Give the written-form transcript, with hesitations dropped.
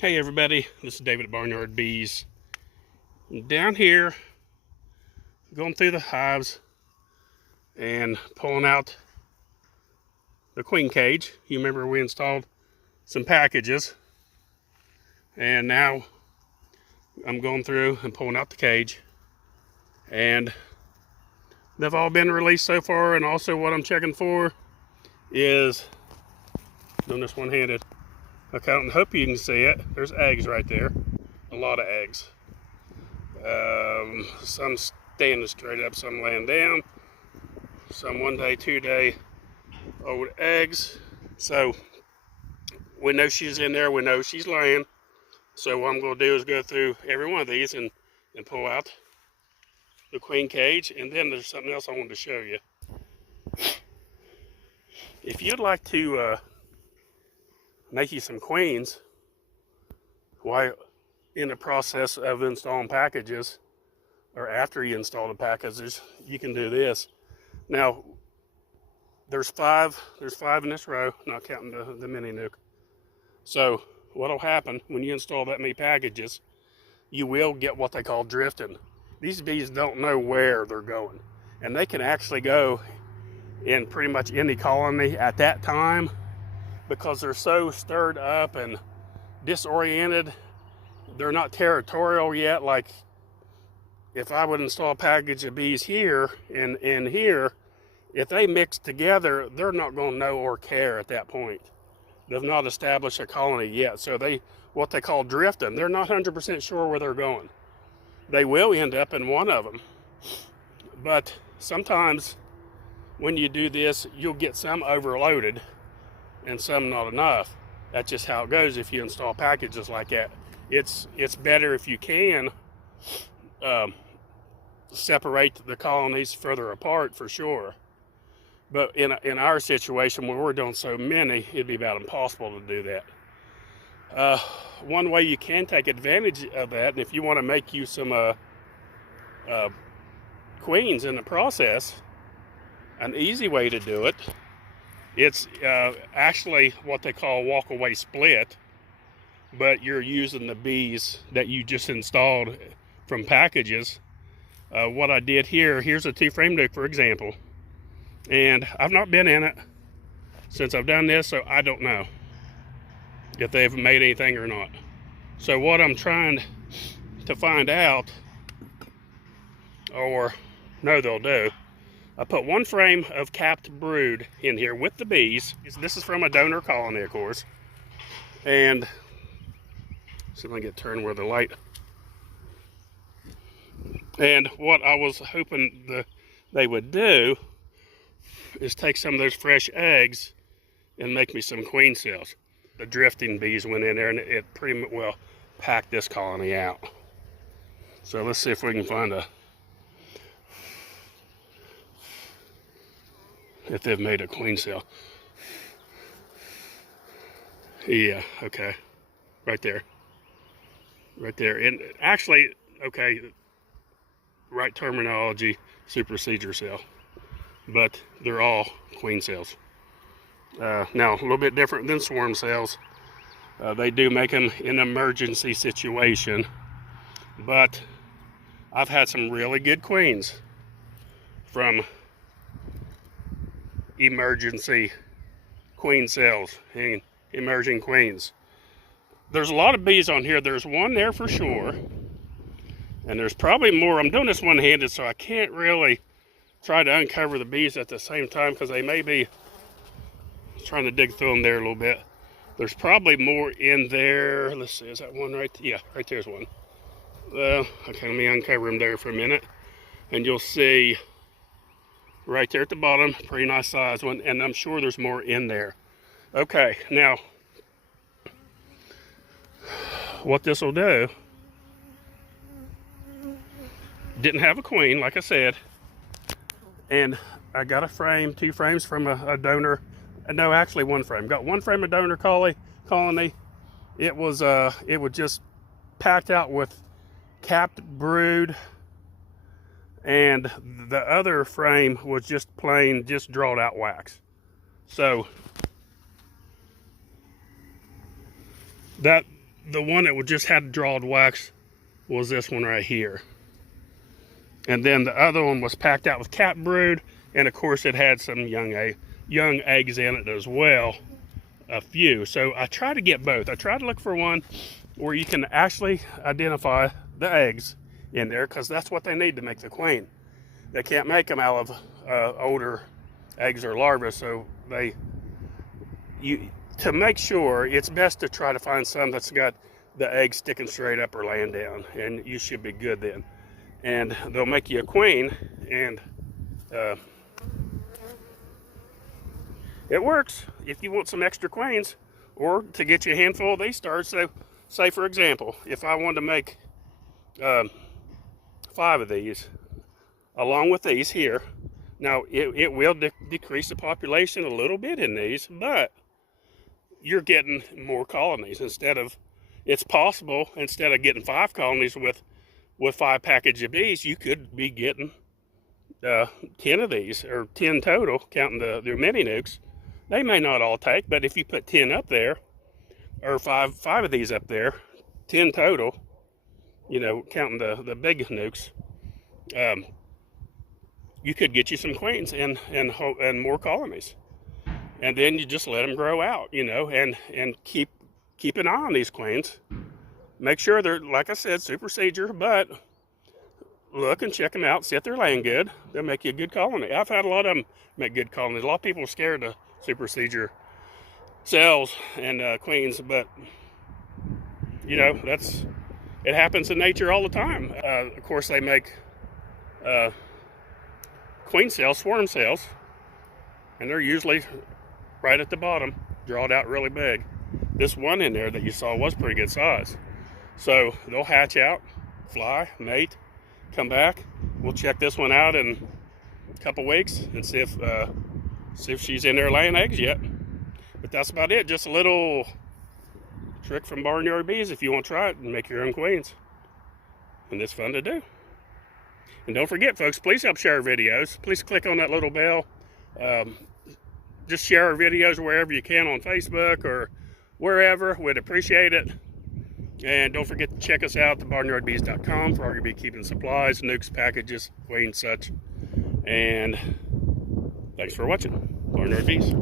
Hey everybody, this is David at Barnyard Bees. I'm down here going through the hives and pulling out the queen cage. You remember we installed some packages, and now I'm going through and pulling out the cage, and they've all been released so far. And also what I'm checking for is, doing this one-handed, okay, I hope you can see it. There's eggs right there, a lot of eggs. Some standing straight up, some laying down, some 1 day, 2 day old eggs. So we know she's in there, we know she's laying. So what I'm going to do is go through every one of these and pull out the queen cage. And then there's something else I wanted to show you. If you'd like to make you some queens while in the process of installing packages, or after you install the packages, you can do this. Now, there's five in this row, not counting the mini nuke. So what'll happen when you install that many packages, you will get what they call drifting. These bees don't know where they're going, and they can actually go in pretty much any colony at that time because they're so stirred up and disoriented. They're not territorial yet. Like if I would install a package of bees here and here, if they mix together, they're not going to know or care at that point. They've not established a colony yet. So what they call drifting, they're not 100% sure where they're going. They will end up in one of them. But sometimes when you do this, you'll get some overloaded and some not enough. That's just how it goes if you install packages like that. It's better if you can separate the colonies further apart, for sure. But in our situation, when we're doing so many, it'd be about impossible to do that. One way you can take advantage of that, and if you want to make you some queens in the process, an easy way to do it, it's actually what they call walk-away split, but you're using the bees that you just installed from packages. What I did here's a 2-frame nuke, for example. And I've not been in it since I've done this, so I don't know if they've made anything or not. So what I'm trying to find out, or no, they'll do, I put 1 frame of capped brood in here with the bees. This is from a donor colony, of course. And see if I can get turned where the light. And what I was hoping they would do is take some of those fresh eggs and make me some queen cells. The drifting bees went in there and it pretty well packed this colony out. So let's see if we can find if they've made a queen cell. Yeah, okay, right there. And actually, okay, right terminology, supersedure cell. But they're all queen cells. Now, a little bit different than swarm cells. They do make them in an emergency situation, but I've had some really good queens from emergency queen cells and emerging queens. There's a lot of bees on here. There's one there for sure, and there's probably more. I'm doing this one-handed, so I can't really try to uncover the bees at the same time because they may be trying to dig through them there a little bit. There's probably more in there. Let's see, is that one right there? Yeah, right there's one. Okay, let me uncover them there for a minute, and you'll see right there at the bottom, pretty nice size one, and I'm sure there's more in there. Okay, now what this will do, didn't have a queen, like I said, and I got a frame, 2 frames from a donor. No, actually 1 frame. Got 1 frame of donor colony. It was just packed out with capped brood, and the other frame was just plain, just drawed out wax. So that the one that just had drawed wax was this one right here. And then the other one was packed out with cap brood, and of course it had some young eggs in it as well, a few. So I try to get both. I try to look for one where you can actually identify the eggs in there, because that's what they need to make the queen. They can't make them out of older eggs or larvae, so to make sure, it's best to try to find some that's got the eggs sticking straight up or laying down, and you should be good then. And they'll make you a queen, and it works if you want some extra queens, or to get you a handful of these stars. So say for example, if I wanted to make 5 of these along with these here, now it will decrease the population a little bit in these, but you're getting more colonies. It's possible, instead of getting 5 colonies with 5 packages of bees, you could be getting 10 of these, or 10 total, counting the mini nukes. They may not all take, but if you put 10 up there, or five of these up there, 10 total, you know, counting the big nukes, you could get you some queens and more colonies. And then you just let them grow out, you know, and keep an eye on these queens. Make sure they're, like I said, super seizure, but look and check them out, see if they're laying good. They'll make you a good colony. I've had a lot of them make good colonies. A lot of people are scared of super seizure cells and queens, but you know, it happens in nature all the time. Of course, they make queen cells, swarm cells, and they're usually right at the bottom, drawed out really big. This one in there that you saw was pretty good size. So they'll hatch out, fly, mate, come back. We'll check this one out in a couple weeks and see if she's in there laying eggs yet. But that's about it. Just a little trick from Barnyard Bees if you want to try it and make your own queens. And it's fun to do. And don't forget, folks, please help share our videos. Please click on that little bell. Just share our videos wherever you can, on Facebook or wherever. We'd appreciate it. And don't forget to check us out at thebarnyardbees.com for all your beekeeping supplies, nukes, packages, queens, such. And thanks for watching. Barnyard Bees.